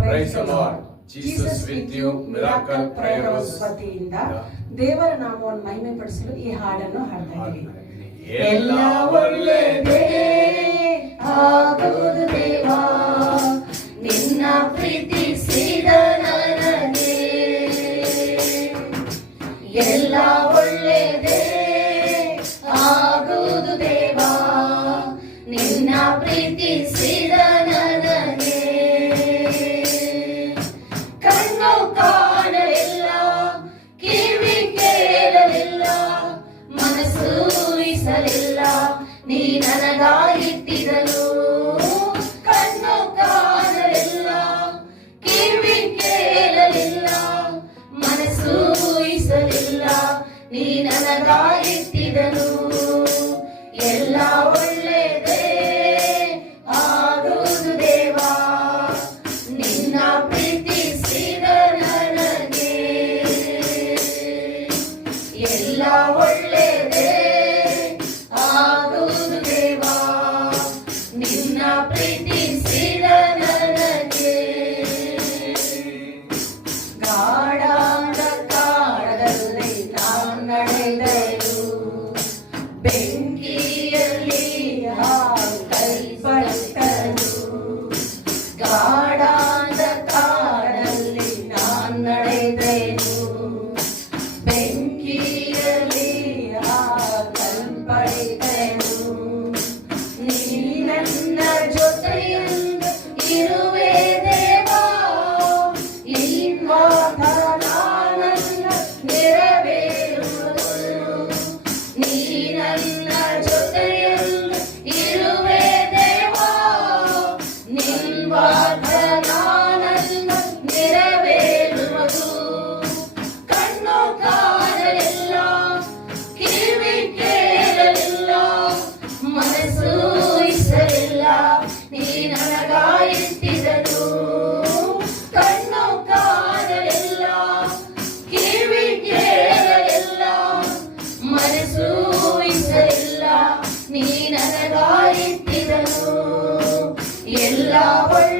Praise the Lord. Jesus with you. Miracle Prayer House ವತಿಯಿಂದ ದೇವರ ನಾಮವನ್ನು ಮಹಿಮೆಪಡಿಸಲು ಈ ಹಾಡನ್ನು ಹಾಡ್ತಾ ಇದ್ದೀವಿ. ಎಲ್ಲ ಒಳ್ಳೆಯದೇ ಆಗುವುದು ದೇವಾ, ನಿನ್ನ ಪ್ರೀತಿಸಿದ ನನಗೆ. ಎಲ್ಲ ಒಳ್ಳೆಯದೇ ಆಗುವುದು ದೇವಾ, ನಿನ್ನ ಪ್ರೀತಿಸಿದ ನನಗೆ. ಕಣ್ಣು ಕಾಣಲಿಲ್ಲ, ಕಿವಿ ಕೇಳಲಿಲ್ಲ, ಮನಸ್ಸು ಊಹಿಸಲಿಲ್ಲ, ನೀ ನನಗಾಗಿತ್ತಿದನು. ಕಣ್ಣು ಕಾಣಲಿಲ್ಲ, ಕಿವಿ ಕೇಳಲಿಲ್ಲ, ಮನಸ್ಸು ಊಹಿಸಲಿಲ್ಲ, ನೀ ನನಗಾಗಿತ್ತಿದನು. ಎಲ್ಲ ಒಳ್ಳೆಯದೇ ಆಗುವುದು ದೇವಾ, ನಿನ್ನ ಪ್ರೀತಿಸಿದ ನನಗೆ. ಎಲ್ಲ ಒಳ್ಳೆಯದೇ ಆಗುವುದು ದೇವಾ, ನಿನ್ನ ಪ್ರೀತಿಸಿದ ನನಗೆ. ಗಾಢಾಂಧ ಕಾಡಲ್ಲಿ ನಾನು ನಡೆದರು, ಬೆಂಕಿಯಲ್ಲಿ ಹಾಕಲ್ಪಟ್ಟನು. ಗಾಢಾಂಧ ಕಾಡಲ್ಲಿ ನಾನು ನಡೆದೆನು, ಬೆಂಕಿಯಲ್ಲಿ ಹಾಕಲ್ಪಟ್ಟೆನು. ನೀ ನನ್ನ ಜೊತೆಯಿಂದ ಇರುವೆ ದೇವಾ, ನಿನ್ನ ವಾಗ್ದಾನ ನೆರವೇರುವುದು. ನೀ ನನ್ನ ಜೊತೆಯಲ್ಲಿ ಇರುವೆ ದೇವಾ, ನಿನ್ನ ವಾಗ್ದಾನ ನೆರವೇರುವುದು. ಕಣ್ಣು ಕಾಣಲಿಲ್ಲ, ಕಿವಿ ಕೇಳಲಿಲ್ಲ, ಮನಸ್ಸು ಊಹಿಸಲಿಲ್ಲ, ನೀ ನನಗಾಗಿತ್ತಿದನು. ಕಣ್ಣು ಕಾಣಲಿಲ್ಲ, ಕಿವಿ ಕೇಳಲಿಲ್ಲ, ಮನಸ್ಸು ಊಹಿಸಲಿಲ್ಲ, ನೀ ನನಗಾಗಿತ್ತಿದನು. ಎಲ್ಲ ಒಳ್ಳೆ